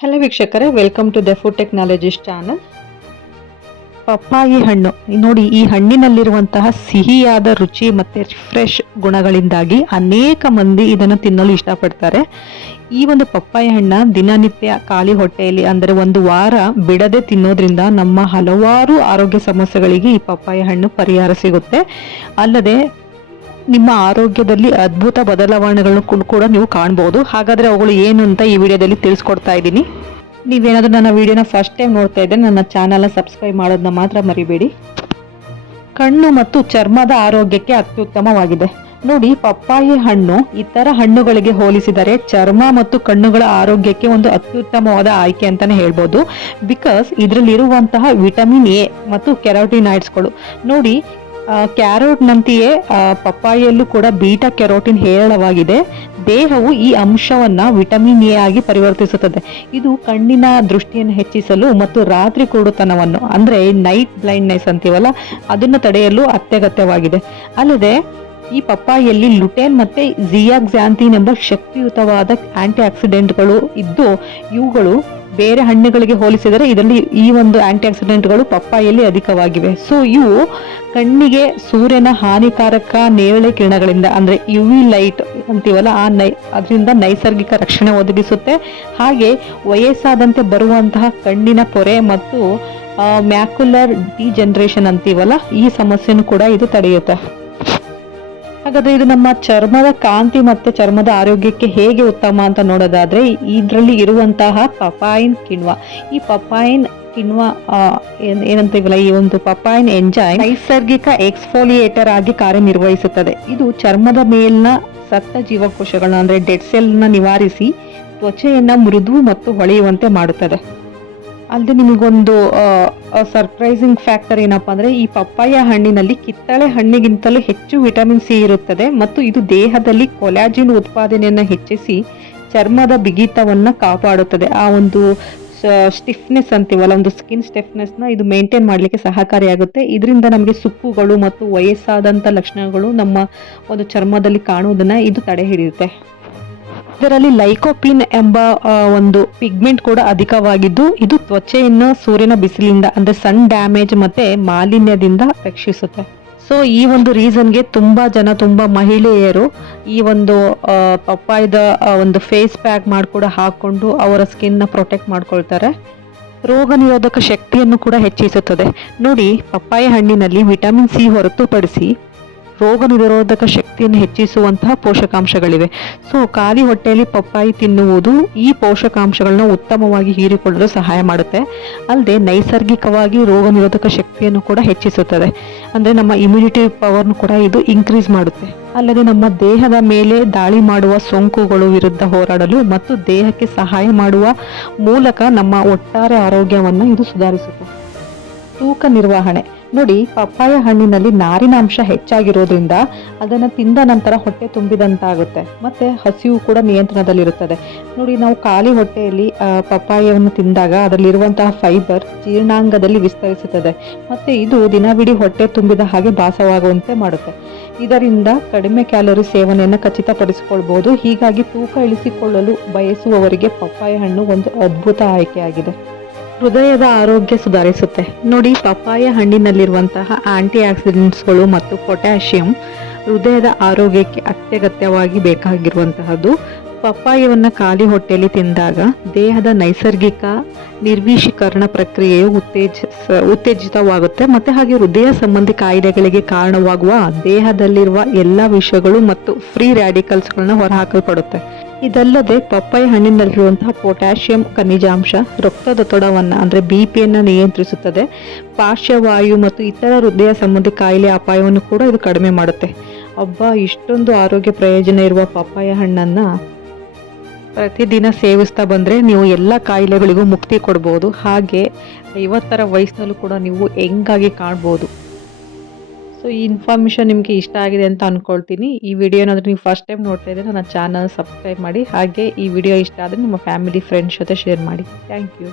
Hello ವೀಕ್ಷಕರೇ, welcome to the food technologist channel. ಪಪ್ಪಾಯಿ ಹಣ್ಣು ನೋಡಿ, ಈ ಹಣ್ಣಿನಲ್ಲಿರುವಂತಹ ಸಿಹಿಯಾದ ರುಚಿ ಮತ್ತು ಫ್ರೆಶ್ ಗುಣಗಳಿಂದಾಗಿ ಅನೇಕ ಮಂದಿ ಇದನ್ನು ತಿನ್ನಲು ಇಷ್ಟಪಡ್ತಾರೆ. ಈ ಒಂದು ಪಪ್ಪಾಯಿ ಹಣ್ಣ ದಿನನಿತ್ಯ ಖಾಲಿ ಹೊಟ್ಟೆಯಲ್ಲಿ ಅಂದರೆ ಒಂದು ವಾರ ಬಿಡದೆ ತಿನ್ನೋದ್ರಿಂದ ನಮ್ಮ ಹಲವಾರು ಆರೋಗ್ಯ ಸಮಸ್ಯೆಗಳಿಗೆ ಈ ಪಪ್ಪಾಯಿ ಹಣ್ಣು ಪರಿಹಾರ ಸಿಗುತ್ತೆ. ಅಲ್ಲದೆ ನಿಮ್ಮ ಆರೋಗ್ಯದಲ್ಲಿ ಅದ್ಭುತ ಬದಲಾವಣೆಗಳನ್ನು ಕೂಡ ನೀವು ಕಾಣ್ಬೋದು. ಹಾಗಾದರೆ ಅವುಗಳು ಏನು ಅಂತ ಈ ವಿಡಿಯೋದಲ್ಲಿ ತಿಳಿಸ್ಕೊಡ್ತಾ ಇದ್ದೀನಿ. ನೀವೇನಾದರೂ ನನ್ನ ವಿಡಿಯೋನ ಫಸ್ಟ್ ಟೈಮ್ ನೋಡ್ತಾ ಇದ್ದರೆ ನನ್ನ ಚಾನಲ್ನ ಸಬ್ಸ್ಕ್ರೈಬ್ ಮಾಡೋದನ್ನ ಮಾತ್ರ ಮರಿಬೇಡಿ. ಕಣ್ಣು ಮತ್ತು ಚರ್ಮದ ಆರೋಗ್ಯಕ್ಕೆ ಅತ್ಯುತ್ತಮವಾಗಿದೆ. ನೋಡಿ, ಪಪ್ಪಾಯಿ ಹಣ್ಣು ಇತರ ಹಣ್ಣುಗಳಿಗೆ ಹೋಲಿಸಿದರೆ ಚರ್ಮ ಮತ್ತು ಕಣ್ಣುಗಳ ಆರೋಗ್ಯಕ್ಕೆ ಒಂದು ಅತ್ಯುತ್ತಮವಾದ ಆಯ್ಕೆ ಅಂತಾನೆ ಹೇಳ್ಬೋದು. ಬಿಕಾಸ್ ಇದರಲ್ಲಿರುವಂತಹ ವಿಟಮಿನ್ ಎ ಮತ್ತು ಕೆರೋಟಿನಾಯ್ಡ್ಸ್ಗಳು ನೋಡಿ, ಕ್ಯಾರೋಟ್ನಂತೆಯೇ ಪಪ್ಪಾಯಿಯಲ್ಲೂ ಕೂಡ ಬೀಟಾ ಕೆರೋಟಿನ್ ಹೇರಳವಾಗಿದೆ. ದೇಹವು ಈ ಅಂಶವನ್ನ ವಿಟಮಿನ್ ಎ ಆಗಿ ಪರಿವರ್ತಿಸುತ್ತದೆ. ಇದು ಕಣ್ಣಿನ ದೃಷ್ಟಿಯನ್ನು ಹೆಚ್ಚಿಸಲು ಮತ್ತು ರಾತ್ರಿ ಕುರುಡುತನವನ್ನು ಅಂದ್ರೆ ನೈಟ್ ಬ್ಲೈಂಡ್ನೆಸ್ ಅಂತೀವಲ್ಲ, ಅದನ್ನು ತಡೆಯಲು ಅತ್ಯಗತ್ಯವಾಗಿದೆ. ಅಲ್ಲದೆ ಈ ಪಪ್ಪಾಯಿಯಲ್ಲಿ ಲುಟೇನ್ ಮತ್ತೆ ಜಿಯಾಕ್ಸಾಂಥಿನ್ ಎಂಬ ಶಕ್ತಿಯುತವಾದ ಆಂಟಿ ಆಕ್ಸಿಡೆಂಟ್ಗಳು ಇದ್ದು, ಇವುಗಳು ಬೇರೆ ಹಣ್ಣುಗಳಿಗೆ ಹೋಲಿಸಿದರೆ ಇದರಲ್ಲಿ ಈ ಒಂದು ಆಂಟಿ ಆಕ್ಸಿಡೆಂಟ್ಗಳು ಪಪ್ಪಾಯಿಯಲ್ಲಿ ಅಧಿಕವಾಗಿವೆ. ಸೊ ಇವು ಕಣ್ಣಿಗೆ ಸೂರ್ಯನ ಹಾನಿಕಾರಕ ನೇರಳೆ ಕಿರಣಗಳಿಂದ ಅಂದ್ರೆ ಯುವಿ ಲೈಟ್ ಅಂತೀವಲ್ಲ ಅದರಿಂದ ನೈಸರ್ಗಿಕ ರಕ್ಷಣೆ ಒದಗಿಸುತ್ತೆ. ಹಾಗೆ ವಯಸ್ಸಾದಂತೆ ಬರುವಂತಹ ಕಣ್ಣಿನ ಪೊರೆ ಮತ್ತು ಮ್ಯಾಕ್ಯುಲರ್ ಡಿಜನರೇಷನ್ ಅಂತೀವಲ್ಲ, ಈ ಸಮಸ್ಯೆನೂ ಕೂಡ ಇದು ತಡೆಯುತ್ತೆ. ಹಾಗಾದ್ರೆ ಇದು ನಮ್ಮ ಚರ್ಮದ ಕಾಂತಿ ಮತ್ತೆ ಚರ್ಮದ ಆರೋಗ್ಯಕ್ಕೆ ಹೇಗೆ ಉತ್ತಮ ಅಂತ ನೋಡೋದಾದ್ರೆ, ಇದರಲ್ಲಿ ಇರುವಂತಹ ಪಪಾಯಿನ್ ಕಿಣ್ವ, ಈ ಪಪಾಯಿನ್ ಕಿಣ್ವ ಏನಂತೀವಲ್ಲ, ಈ ಒಂದು ಪಪಾಯಿನ್ ಎಂಜೈಮ್ ನೈಸರ್ಗಿಕ ಎಕ್ಸ್ಫೋಲಿಯೇಟರ್ ಆಗಿ ಕಾರ್ಯನಿರ್ವಹಿಸುತ್ತದೆ. ಇದು ಚರ್ಮದ ಮೇಲಿನ ಸತ್ತ ಜೀವಕೋಶಗಳನ್ನ ಅಂದ್ರೆ ಡೆಡ್ ಸೆಲ್ ನ ನಿವಾರಿಸಿ ತ್ವಚೆಯನ್ನ ಮೃದು ಮತ್ತು ಹೊಳೆಯುವಂತೆ ಮಾಡುತ್ತದೆ. ಅಲ್ಲದೆ ನಿಮಗೊಂದು ಸರ್ಪ್ರೈಸಿಂಗ್ ಫ್ಯಾಕ್ಟರ್ ಏನಪ್ಪಾ ಅಂದ್ರೆ, ಈ ಪಪ್ಪಾಯ ಹಣ್ಣಿನಲ್ಲಿ ಕಿತ್ತಳೆ ಹಣ್ಣಿಗಿಂತಲೂ ಹೆಚ್ಚು ವಿಟಮಿನ್ ಸಿ ಇರುತ್ತದೆ ಮತ್ತು ಇದು ದೇಹದಲ್ಲಿ ಕೊಲಾಜಿನ್ ಉತ್ಪಾದನೆಯನ್ನು ಹೆಚ್ಚಿಸಿ ಚರ್ಮದ ಬಿಗಿತವನ್ನ ಕಾಪಾಡುತ್ತದೆ. ಆ ಒಂದು ಸ್ಟಿಫ್ನೆಸ್ ಅಂತೀವಲ್ಲ, ಒಂದು ಸ್ಕಿನ್ ಸ್ಟಿಫ್ನೆಸ್ನ ಇದು ಮೇಂಟೈನ್ ಮಾಡಲಿಕ್ಕೆ ಸಹಕಾರಿಯಾಗುತ್ತೆ. ಇದರಿಂದ ನಮಗೆ ಸುಕ್ಕುಗಳು ಮತ್ತು ವಯಸ್ಸಾದಂಥ ಲಕ್ಷಣಗಳು ನಮ್ಮ ಒಂದು ಚರ್ಮದಲ್ಲಿ ಕಾಣುವುದನ್ನ ಇದು ತಡೆ ಹಿಡಿಯುತ್ತೆ. ಇದರಲ್ಲಿ ಲೈಕೋಪಿನ್ ಎಂಬ ಒಂದು ಪಿಗ್ಮೆಂಟ್ ಕೂಡ ಅಧಿಕವಾಗಿದ್ದು, ಇದು ತ್ವಚೆಯನ್ನು ಸೂರ್ಯನ ಬಿಸಿಲಿಂದ ಅಂದ್ರೆ ಸನ್ ಡ್ಯಾಮೇಜ್ ಮತ್ತೆ ಮಾಲಿನ್ಯದಿಂದ ರಕ್ಷಿಸುತ್ತೆ. ಸೊ ಈ ಒಂದು ರೀಸನ್ಗೆ ತುಂಬಾ ಮಹಿಳೆಯರು ಈ ಒಂದು ಪಪ್ಪಾಯದ ಒಂದು ಫೇಸ್ ಪ್ಯಾಕ್ ಮಾಡಿ ಕೂಡ ಹಾಕೊಂಡು ಅವರ ಸ್ಕಿನ್ ನ ಪ್ರೊಟೆಕ್ಟ್ ಮಾಡ್ಕೊಳ್ತಾರೆ. ರೋಗ ನಿರೋಧಕ ಶಕ್ತಿಯನ್ನು ಕೂಡ ಹೆಚ್ಚಿಸುತ್ತದೆ. ನೋಡಿ, ಪಪ್ಪಾಯ ಹಣ್ಣಿನಲ್ಲಿ ವಿಟಮಿನ್ ಸಿ ಹೊರತುಪಡಿಸಿ ರೋಗ ನಿರೋಧಕ ಶಕ್ತಿಯನ್ನು ಹೆಚ್ಚಿಸುವಂತಹ ಪೋಷಕಾಂಶಗಳಿವೆ. ಸೊ ಖಾಲಿ ಹೊಟ್ಟೆಯಲ್ಲಿ ಪಪ್ಪಾಯಿ ತಿನ್ನುವುದು ಈ ಪೋಷಕಾಂಶಗಳನ್ನ ಉತ್ತಮವಾಗಿ ಹೀರಿಕೊಳ್ಳಲು ಸಹಾಯ ಮಾಡುತ್ತೆ. ಅಲ್ಲದೆ ನೈಸರ್ಗಿಕವಾಗಿ ರೋಗ ನಿರೋಧಕ ಶಕ್ತಿಯನ್ನು ಕೂಡ ಹೆಚ್ಚಿಸುತ್ತದೆ. ಅಂದ್ರೆ ನಮ್ಮ ಇಮ್ಯುನಿಟಿ ಪವರ್ನು ಕೂಡ ಇದು ಇನ್ಕ್ರೀಸ್ ಮಾಡುತ್ತೆ. ಅಲ್ಲದೆ ನಮ್ಮ ದೇಹದ ಮೇಲೆ ದಾಳಿ ಮಾಡುವ ಸೋಂಕುಗಳು ವಿರುದ್ಧ ಹೋರಾಡಲು ಮತ್ತು ದೇಹಕ್ಕೆ ಸಹಾಯ ಮಾಡುವ ಮೂಲಕ ನಮ್ಮ ಒಟ್ಟಾರೆ ಆರೋಗ್ಯವನ್ನ ಇದು ಸುಧಾರಿಸುತ್ತೆ. ತೂಕ ನಿರ್ವಹಣೆ ನೋಡಿ, ಪಪ್ಪಾಯ ಹಣ್ಣಿನಲ್ಲಿ ನಾರಿನಾಂಶ ಹೆಚ್ಚಾಗಿರೋದ್ರಿಂದ ಅದನ್ನು ತಿಂದ ನಂತರ ಹೊಟ್ಟೆ ತುಂಬಿದಂತಾಗುತ್ತೆ ಮತ್ತೆ ಹಸಿವು ಕೂಡ ನಿಯಂತ್ರಣದಲ್ಲಿರುತ್ತದೆ. ನೋಡಿ, ನಾವು ಖಾಲಿ ಹೊಟ್ಟೆಯಲ್ಲಿ ಪಪ್ಪಾಯವನ್ನು ತಿಂದಾಗ ಅದರಲ್ಲಿರುವಂತಹ ಫೈಬರ್ ಜೀರ್ಣಾಂಗದಲ್ಲಿ ವಿಸ್ತರಿಸುತ್ತದೆ ಮತ್ತೆ ಇದು ದಿನವಿಡೀ ಹೊಟ್ಟೆ ತುಂಬಿದ ಹಾಗೆ ಭಾಸವಾಗುವಂತೆ ಮಾಡುತ್ತೆ. ಇದರಿಂದ ಕಡಿಮೆ ಕ್ಯಾಲೋರಿ ಸೇವನೆಯನ್ನು ಖಚಿತಪಡಿಸಿಕೊಳ್ಬಹುದು. ಹೀಗಾಗಿ ತೂಕ ಇಳಿಸಿಕೊಳ್ಳಲು ಬಯಸುವವರಿಗೆ ಪಪ್ಪಾಯ ಹಣ್ಣು ಒಂದು ಅದ್ಭುತ ಆಯ್ಕೆಯಾಗಿದೆ. ಹೃದಯದ ಆರೋಗ್ಯ ಸುಧಾರಿಸುತ್ತೆ. ನೋಡಿ, ಪಪ್ಪಾಯ ಹಣ್ಣಿನಲ್ಲಿರುವಂತಹ ಆಂಟಿ ಆಕ್ಸಿಡೆಂಟ್ಸ್ಗಳು ಮತ್ತು ಪೊಟ್ಯಾಷಿಯಂ ಹೃದಯದ ಆರೋಗ್ಯಕ್ಕೆ ಅತ್ಯಗತ್ಯವಾಗಿ ಬೇಕಾಗಿರುವಂತಹದ್ದು. ಪಪ್ಪಾಯವನ್ನು ಖಾಲಿ ಹೊಟ್ಟೆಯಲ್ಲಿ ತಿಂದಾಗ ದೇಹದ ನೈಸರ್ಗಿಕ ನಿರ್ವಿಷೀಕರಣ ಪ್ರಕ್ರಿಯೆಯು ಉತ್ತೇಜಿತವಾಗುತ್ತೆ ಮತ್ತೆ ಹಾಗೆ ಹೃದಯ ಸಂಬಂಧಿ ಕಾಯಿಲೆಗಳಿಗೆ ಕಾರಣವಾಗುವ ದೇಹದಲ್ಲಿರುವ ಎಲ್ಲ ವಿಷಗಳು ಮತ್ತು ಫ್ರೀ ರ್ಯಾಡಿಕಲ್ಸ್ಗಳನ್ನ ಹೊರಹಾಕಲ್ಪಡುತ್ತೆ. ಇದಲ್ಲದೆ ಪಪ್ಪಾಯ ಹಣ್ಣಿನಲ್ಲಿರುವಂತಹ ಪೊಟ್ಯಾಷಿಯಂ ಖನಿಜಾಂಶ ರಕ್ತದೊತ್ತಡವನ್ನ ಅಂದ್ರೆ ಬಿಪಿಯನ್ನು ನಿಯಂತ್ರಿಸುತ್ತದೆ. ಪಾರ್ಶ್ವವಾಯು ಮತ್ತು ಇತರ ಹೃದಯ ಸಂಬಂಧಿ ಕಾಯಿಲೆ ಅಪಾಯವನ್ನು ಕೂಡ ಇದು ಕಡಿಮೆ ಮಾಡುತ್ತೆ. ಇಷ್ಟೊಂದು ಆರೋಗ್ಯ ಪ್ರಯೋಜನ ಇರುವ ಪಪ್ಪಾಯ ಹಣ್ಣನ್ನ ಪ್ರತಿದಿನ ಸೇವಿಸ್ತಾ ಬಂದರೆ ನೀವು ಎಲ್ಲ ಕಾಯಿಲೆಗಳಿಗೂ ಮುಕ್ತಿ ಕೊಡ್ಬೋದು. ಹಾಗೆ 50ರ ವಯಸ್ಸಿನಲ್ಲೂ ಕೂಡ ನೀವು ಯಂಗಾಗಿ ಕಾಣ್ಬೋದು. ಸೊ ಈ ಇನ್ಫಾರ್ಮೇಷನ್ ನಿಮಗೆ ಇಷ್ಟ ಆಗಿದೆ ಅಂತ ಅಂದ್ಕೊಳ್ತೀನಿ. ಈ ವಿಡಿಯೋ ಏನಾದರೂ ನೀವು ಫಸ್ಟ್ ಟೈಮ್ ನೋಡ್ತಾ ಇದ್ದರೆ ನನ್ನ ಚಾನಲ್ ಸಬ್ಸ್ಕ್ರೈಬ್ ಮಾಡಿ. ಹಾಗೆ ಈ ವಿಡಿಯೋ ಇಷ್ಟ ಆದರೆ ನಿಮ್ಮ ಫ್ಯಾಮಿಲಿ ಫ್ರೆಂಡ್ಸ್ ಜೊತೆ ಶೇರ್ ಮಾಡಿ. Thank you.